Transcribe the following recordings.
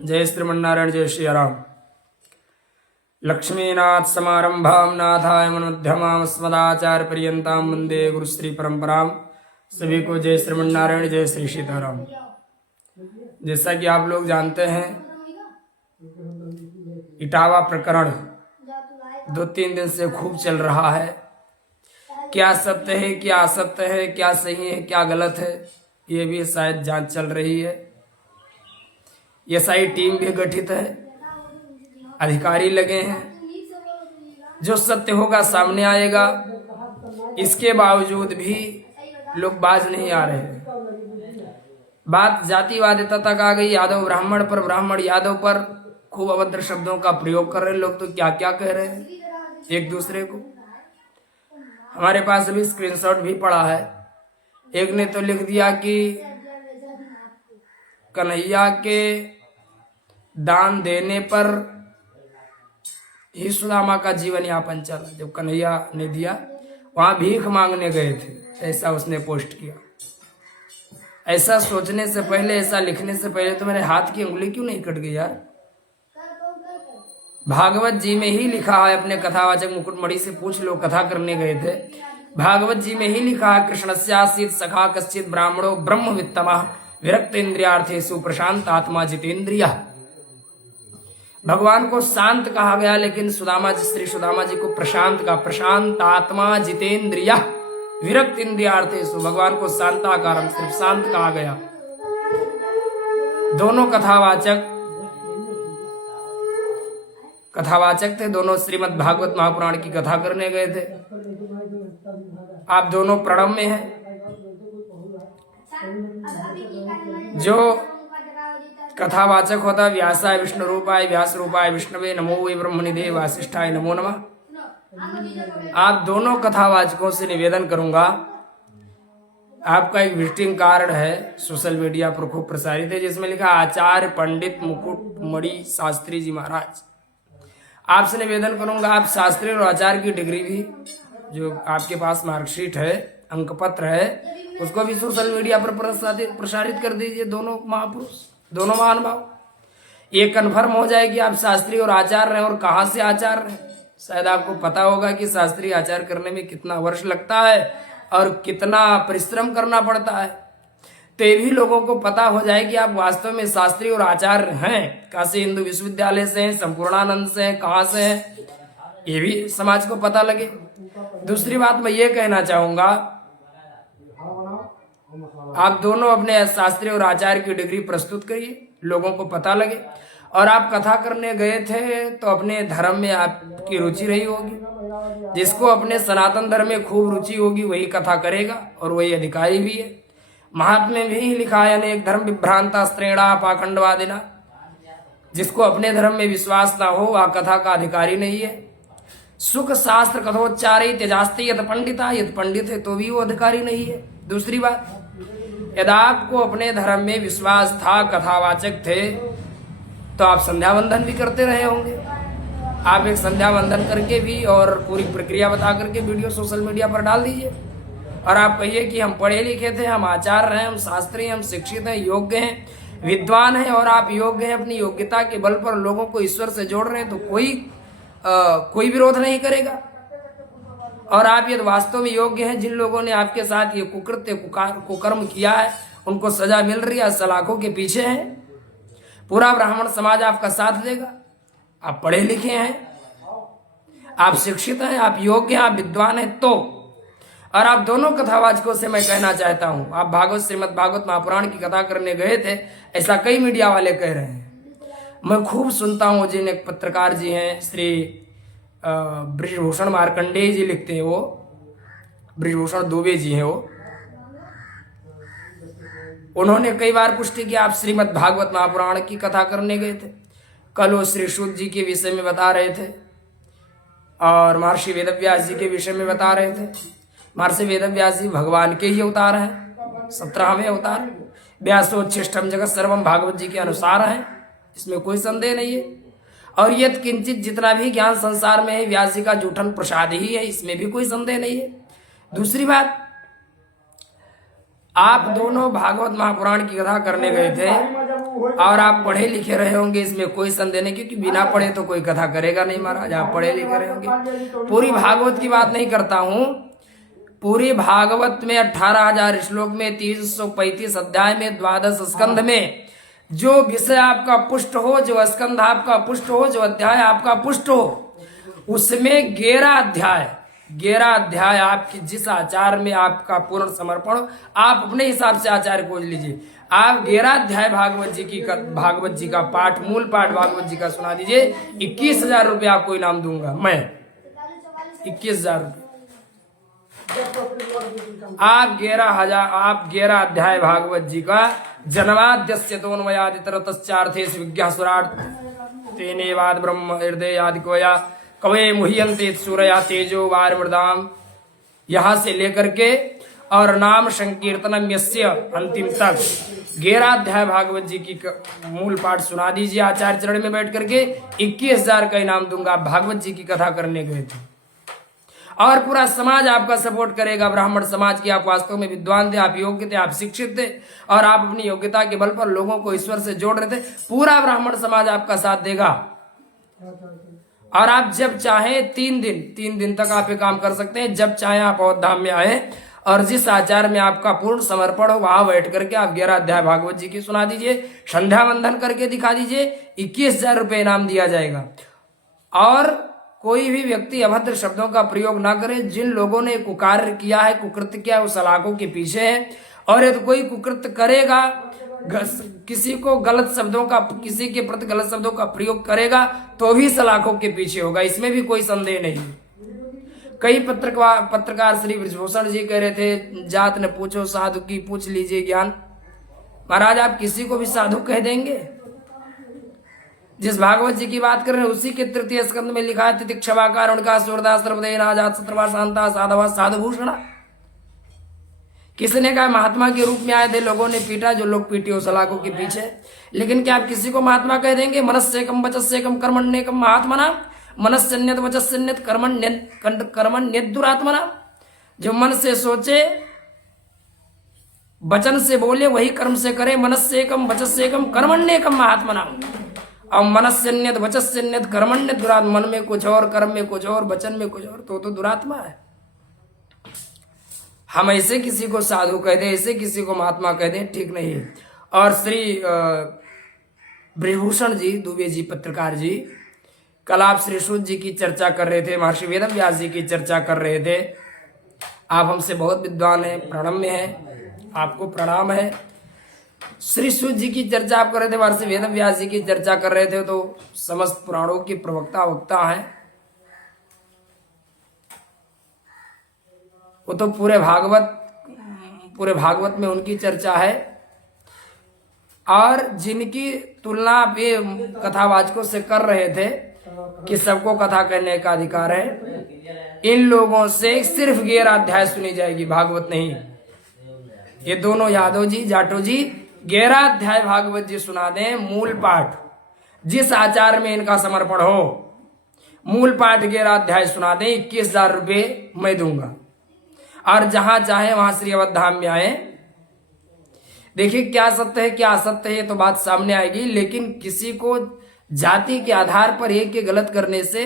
जय श्रीमन्नारायण जय श्री राम। लक्ष्मीनाथ समारंभाम नाथाय मध्यमाम अस्मदाचार्य पर्यंताम वंदे गुरुश्री परंपराम। सभी को जय श्रीमन्नारायण जय श्री सीताराम। जैसा कि आप लोग जानते हैं, इटावा प्रकरण 2-3 दिन से खूब चल रहा है। क्या सत्य है, क्या असत्य है, क्या सही है, क्या गलत है, ये भी शायद जांच चल रही है। एसआई टीम भी गठित है, अधिकारी लगे हैं। जो सत्य होगा सामने आएगा। इसके बावजूद भी लोग बाज नहीं आ रहे हैं। बात जातिवादिता तक आ गई। यादव ब्राह्मण पर, ब्राह्मण यादव पर खूब अभद्र शब्दों का प्रयोग कर रहे लोग। तो क्या क्या कह रहे हैं एक दूसरे को। हमारे पास अभी स्क्रीनशॉट भी पड़ा है। एक ने तो लिख दिया कि कन्हैया के दान देने पर ही सुदामा का जीवन यापन चला। जब कन्हैया ने दिया, वहां भीख मांगने गए थे, ऐसा उसने पोस्ट किया। ऐसा सोचने से पहले, ऐसा लिखने से पहले तो मेरे हाथ की उंगली क्यों नहीं कट गई यार। भागवत जी में ही लिखा है, अपने कथावाचक मुकुटमणि से पूछ लो, कथा करने गए थे। भागवत जी में ही लिखा है, कृष्णस्यासीत सखा कश्चित ब्राह्मणो ब्रह्मवित्तमः विरक्त इंद्रियार्थेषु प्रशांत आत्मा जितेंद्रिय। भगवान को शांत कहा गया, लेकिन श्री सुदामा जी को प्रशांत का, प्रशांत आत्मा जितेंद्रिय विरक्त इंद्रियार्थेषु। भगवान को शांताकारम, सिर्फ शांत कहा गया। दोनों कथावाचक थे, दोनों श्रीमद् भागवत महापुराण की कथा करने गए थे। आप दोनों प्रणव में हैं। जो कथावाचक होता, व्यासाय विष्णु रूपाय व्यास रूपाय विष्णवे नमो वै ब्रह्मनिधे वासिष्ठाय नमो नमः। आप दोनों कथावाचकों से निवेदन करूंगा, आपका एक विजिटिंग कार्ड है, सोशल मीडिया पर खूब प्रसारित है, जिसमें लिखा आचार्य पंडित मुकुटमणि शास्त्री जी महाराज। आपसे निवेदन करूंगा, आप शास्त्री और आचार्य की डिग्री भी, जो आपके पास मार्कशीट है, अंकपत्र है, उसको भी सोशल मीडिया पर प्रसारित कर दीजिए। दोनों महापुरुष, दोनों महानुभाव, ये कन्फर्म हो जाए कि आप शास्त्री और आचार्य हैं। और कहाँ से आचार्य हैं, शायद आपको पता होगा कि शास्त्री आचार्य करने में कितना वर्ष लगता है और कितना परिश्रम करना पड़ता है। तो ये भी लोगों को पता हो जाए कि आप वास्तव में शास्त्री और आचार्य हैं। काशी हिंदू विश्वविद्यालय से हैं, संपूर्णानंद से हैं, कहाँ से हैं, ये भी समाज को पता लगे। दूसरी बात मैं ये कहना चाहूंगा, आप दोनों अपने शास्त्री और आचार्य की डिग्री प्रस्तुत करिए, लोगों को पता लगे। और आप कथा करने गए थे तो अपने धर्म में आपकी रुचि रही होगी। जिसको अपने सनातन धर्म में खूब रुचि होगी वही कथा करेगा, और वही अधिकारी भी है। महात्म्य में भी लिखा है, अनेक धर्म विभ्रांता स्त्रेणा पाखंडवादिना। जिसको अपने धर्म में विश्वास ना हो वह कथा का अधिकारी नहीं है। सुख शास्त्र कथोच्चारे त्यजास्ते यद पंडिता, यद पंडित है तो भी वो अधिकारी नहीं है। दूसरी बात, यदि आपको अपने धर्म में विश्वास था, कथावाचक थे, तो आप संध्या वंदन भी करते रहे होंगे। आप एक संध्या वंदन करके भी और पूरी प्रक्रिया बता करके वीडियो सोशल मीडिया पर डाल दीजिए, और आप कहिए कि हम पढ़े लिखे थे, हम आचार्य हैं, हम शास्त्री हैं, हम शिक्षित हैं, योग्य हैं, विद्वान हैं। और आप योग्य हैं, अपनी योग्यता के बल पर लोगों को ईश्वर से जोड़ रहे हैं, तो कोई विरोध नहीं करेगा। और आप यदि वास्तव में योग्य हैं, जिन लोगों ने आपके साथ ये कुकृत्य कुकर्म किया है, उनको सजा मिल रही है, सलाखों के पीछे हैं, पूरा ब्राह्मण समाज आपका साथ देगा। आप पढ़े लिखे हैं, आप शिक्षित हैं, आप योग्य हैं, आप विद्वान हैं, तो। और आप दोनों कथावाचकों से मैं कहना चाहता हूं, आप भागवत श्रीमद् भागवत महापुराण की कथा करने गए थे, ऐसा कई मीडिया वाले कह रहे हैं। मैं खूब सुनता हूं, जिन एक पत्रकार जी हैं, श्री ब्रिजभूषण मार्कंडेय जी लिखते हैं, वो ब्रिजभूषण दुबे जी हैं, उन्होंने कई बार पुष्टि की आप श्रीमद् भागवत महापुराण की कथा करने गए थे। कल वो श्री शुद्ध जी के विषय में बता रहे थे, और महर्षि वेदव्यास जी के विषय में बता रहे थे। महर्षि वेदव्यास जी भगवान के ही अवतार हैं, 17वें अवतार। व्यासोच्छिष्टम जगत सर्वम भागवत जी के अनुसार हैं, इसमें कोई संदेह नहीं है। और यद किंचित जितना भी ज्ञान संसार में है, व्यास जी का जूठन प्रसाद ही है, इसमें भी कोई संदेह नहीं है। दूसरी बात, आप दोनों भागवत महापुराण की कथा करने गए थे, और आप पढ़े लिखे रहे होंगे, इसमें कोई संदेह नहीं, क्योंकि बिना पढ़े तो कोई कथा करेगा नहीं महाराज। आप पढ़े लिखे रहे होंगे। पूरी भागवत की बात नहीं करता हूं, पूरी भागवत में 18,000 श्लोक में 335 अध्याय में 12 स्कंध में जो विषय आपका पुष्ट हो, जो स्कंध आपका पुष्ट हो, जो अध्याय आपका पुष्ट हो, उसमें 11 अध्याय आपकी जिस आचार में आपका पूर्ण समर्पण, आप अपने हिसाब से आचार्य खोज लीजिए। आप 11 अध्याय भागवत जी का पाठ, मूल पाठ भागवत जी का सुना दीजिए। 21,000 रुपये आपको इनाम दूंगा मैं, 21,000 रुपये। आप 11 अध्याय भागवत जी का जन्माद्यस्य तोन्मयादितरतश्चार्थेषु विज्ञासुरार्थ तेनेवाद ब्रह्म हृदय आदि कोया कवे मुह्यन्ते सूरया तेजो वायुर्मृदाम, यहां से लेकर के और नाम संकीर्तनम यस्य अंतिम तक 11 अध्याय भागवत जी की मूल पाठ सुना दीजिए आचार्य चरण में बैठ करके। 21,000 का इनाम दूंगा। आप भागवत जी की कथा करने गए थे और पूरा समाज आपका सपोर्ट करेगा। ब्राह्मण समाज की आप वास्तव में विद्वान थे, आप योग्य थे, आप शिक्षित थे और आप अपनी योग्यता के बल पर लोगों को ईश्वर से जोड़ रहे थे। पूरा ब्राह्मण समाज आपका साथ देगा और आप जब चाहें 3 दिन तक आप ये काम कर सकते हैं। जब चाहें आप अवधाम में आए और जिस आचार में आपका पूर्ण समर्पण हो वहां बैठ करके आप 11 अध्याय भागवत जी की सुना दीजिए, संध्या वंदन करके दिखा दीजिए। 21,000 रुपये इनाम दिया जाएगा। और कोई भी व्यक्ति अभद्र शब्दों का प्रयोग ना करे। जिन लोगों ने कुकार्य किया है, कुकृत्य किया है, वो सलाखों के पीछे है। और यदि कोई कुकृत्य करेगा, किसी को गलत शब्दों का, किसी के प्रति गलत शब्दों का प्रयोग करेगा तो भी सलाखों के पीछे होगा, इसमें भी कोई संदेह नहीं। कई पत्रकार श्री ब्रजभूषण जी कह रहे थे, जात न पूछो साधु की पूछ लीजिए ज्ञान। महाराज आप किसी को भी साधु कह देंगे? जिस भागवत जी की बात कर रहे हैं उसी के 3 स्कंद में लिखा है तितिक्षवाकार उनका सूरदास सर्वदेन आजाद सत्रवा शांता साधवा साधुभूषणा। किसने कहा महात्मा के रूप में आए थे, लोगों ने पीटा, जो लोग पीटे हो सलाखों के पीछे। लेकिन क्या आप किसी को महात्मा कह देंगे? मनस्सेकम वचस्सेकम कर्मण्येकम महात्मना, मनस्सन्यत वचस्सन्यत कर्मण्येत दुरात्मना। जो मन से सोचे, वचन से बोले, वही कर्म से करे। मनस्सेकम वचस्सेकम कर्मण्येकम महात्मना। और मनस्सन्यत वचस्सन्यत कर्मण्येत दुरात्मा, मन में कुछ और, कर्म में कुछ और, वचन में कुछ और, तो दुरात्मा है। हम ऐसे किसी को साधु कह दें, ऐसे किसी को महात्मा कह दें, ठीक नहीं है। और श्री ब्रजभूषण जी दुबे जी पत्रकार जी, कल आप श्री सूत जी की चर्चा कर रहे थे, महर्षि वेद व्यास जी की चर्चा कर रहे थे। आप हमसे बहुत विद्वान हैं, प्रणम्य हैं, आपको प्रणाम है। श्री सूत जी की चर्चा आप कर रहे थे, महर्षि वेद व्यास जी की चर्चा कर रहे थे, तो समस्त पुराणों के प्रवक्ता वक्ता हैं। वो तो पूरे भागवत में उनकी चर्चा है। और जिनकी तुलना आप ये कथावाचकों से कर रहे थे कि सबको कथा कहने का अधिकार है, इन लोगों से सिर्फ 11 अध्याय सुनी जाएगी, भागवत नहीं। ये दोनों यादव जी, जाटो जी 11 अध्याय भागवत जी सुना दें, मूल पाठ, जिस आचार में इनका समर्पण हो, मूल पाठ 11 अध्याय सुना दें, 21,000 रुपये मैं दूंगा। और जहां चाहे वहां श्री अवधाम में आए। देखिए क्या सत्य है क्या असत्य है, तो बात सामने आएगी। लेकिन किसी को जाति के आधार पर एक के गलत करने से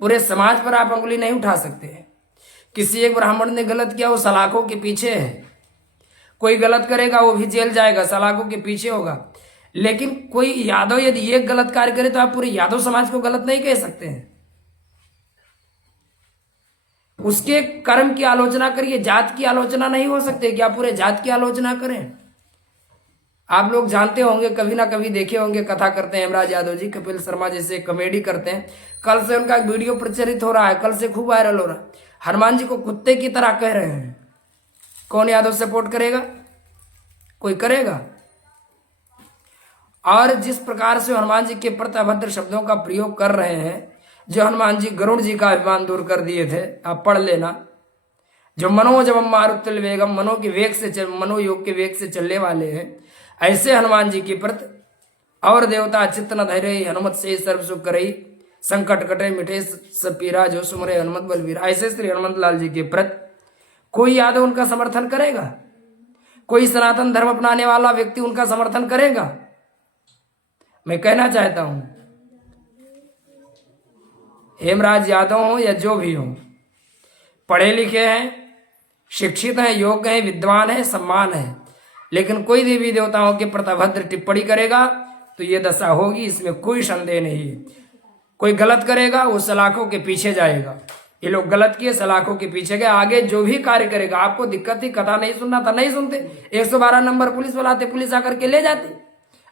पूरे समाज पर आप अंगुली नहीं उठा सकते हैं। किसी एक ब्राह्मण ने गलत किया, वो सलाखों के पीछे है। कोई गलत करेगा वो भी जेल जाएगा, सलाखों के पीछे होगा। लेकिन कोई यादव यदि एक गलत कार्य करे तो आप पूरे यादव समाज को गलत नहीं कह सकते हैं। उसके कर्म की आलोचना करिए, जात की आलोचना नहीं हो सकती कि आप पूरे जात की आलोचना करें। आप लोग जानते होंगे, कभी ना कभी देखे होंगे, कथा करते हैं हेमराज यादव जी, कपिल शर्मा जैसे कॉमेडी करते हैं। कल से उनका एक वीडियो प्रचलित हो रहा है, कल से खूब वायरल हो रहा है। हनुमान जी को कुत्ते की तरह कह रहे हैं। कौन यादव सपोर्ट करेगा? कोई करेगा? और जिस प्रकार से हनुमान जी के प्रति अभद्र शब्दों का प्रयोग कर रहे हैं, जो हनुमान जी गरुड़ जी का अभिमान दूर कर दिए थे, आप पढ़ लेना। जो मनोजवम मारुतुल्य वेगम, मनो के वेग से, मनोयोग के वेग से चलने वाले हैं, ऐसे हनुमान जी की प्रति। और देवता चित्त न धैर्य हनुमत से सर्व सुख करई, संकट कटे मिठे सब पीरा, जो सुमरे हनुमत बलवीरा। ऐसे श्री हनुमत लाल जी के प्रति कोई यादव उनका समर्थन करेगा? कोई सनातन धर्म अपनाने वाला व्यक्ति उनका समर्थन करेगा? मैं कहना चाहता हूं, हेमराज यादव हो या जो भी हो, पढ़े लिखे हैं, शिक्षित हैं, योग्य हैं, विद्वान हैं, सम्मान है, लेकिन कोई देवी देवताओं के प्रति अभद्र टिप्पणी करेगा तो ये दशा होगी, इसमें कोई संदेह नहीं है। कोई गलत करेगा वो सलाखों के पीछे जाएगा। ये लोग गलत किए, सलाखों के पीछे गए, आगे जो भी कार्य करेगा। आपको दिक्कत थी, कथा नहीं सुनना था, नहीं सुनते, 112 नंबर पुलिस बुलाते, पुलिस आकर के ले जाती।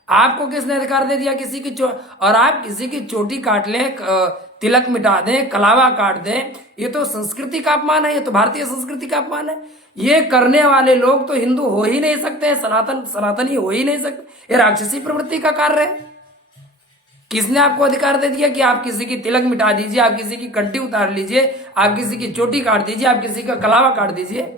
आपको किसने अधिकार दे दिया किसी की और आप किसी की चोटी काट लें, तिलक मिटा दें, कलावा काट दें, ये तो संस्कृति का अपमान है, ये तो भारतीय संस्कृति का अपमान है। ये करने वाले लोग तो हिंदू हो ही नहीं सकते, सनातनी हो ही नहीं सकते, ये राक्षसी प्रवृत्ति का कार्य है। किसने आपको अधिकार दे दिया कि आप किसी की तिलक मिटा दीजिए, आप किसी की कंठी उतार लीजिए, आप किसी की चोटी काट दीजिए, आप किसी का कलावा काट दीजिए?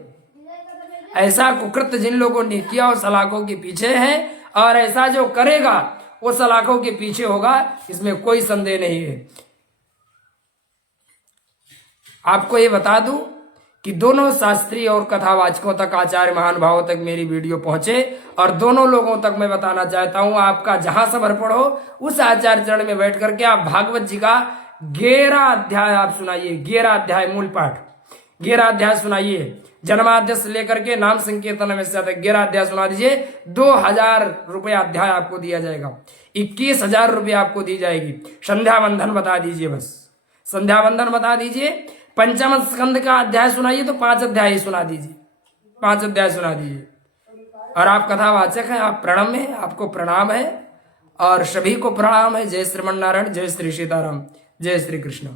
ऐसा कुकृत्य जिन लोगों ने किया वो सलाखों के पीछे है, और ऐसा जो करेगा वो सलाखों के पीछे होगा, इसमें कोई संदेह नहीं है। आपको ये बता दूं कि दोनों शास्त्री और कथावाचकों तक, आचार्य महानुभावों तक मेरी वीडियो पहुंचे, और दोनों लोगों तक मैं बताना चाहता हूं, आपका जहां समर्पण हो उस आचार्य चरण में बैठ करके आप भागवत जी का 11 अध्याय आप सुनाइए, 11 अध्याय मूल पाठ, 11 अध्याय सुनाइए। जन्माध्याय से लेकर के नाम संकीर्तन में से 11 अध्याय सुना दीजिए। 2000 रुपया अध्याय आपको दिया जाएगा, 21,000 रुपया आपको दी जाएगी। संध्या बंधन बता दीजिए, बस संध्या बंधन बता दीजिए। पंचम स्कंद का अध्याय सुनाइए तो 5 अध्याय सुना दीजिए, 5 अध्याय सुना दीजिए। और आप कथावाचक हैं, आप प्रणम है, आपको प्रणाम है, और सभी को प्रणाम है। जय श्रीमन नारायण, जय श्री सीताराम, जय श्री कृष्ण।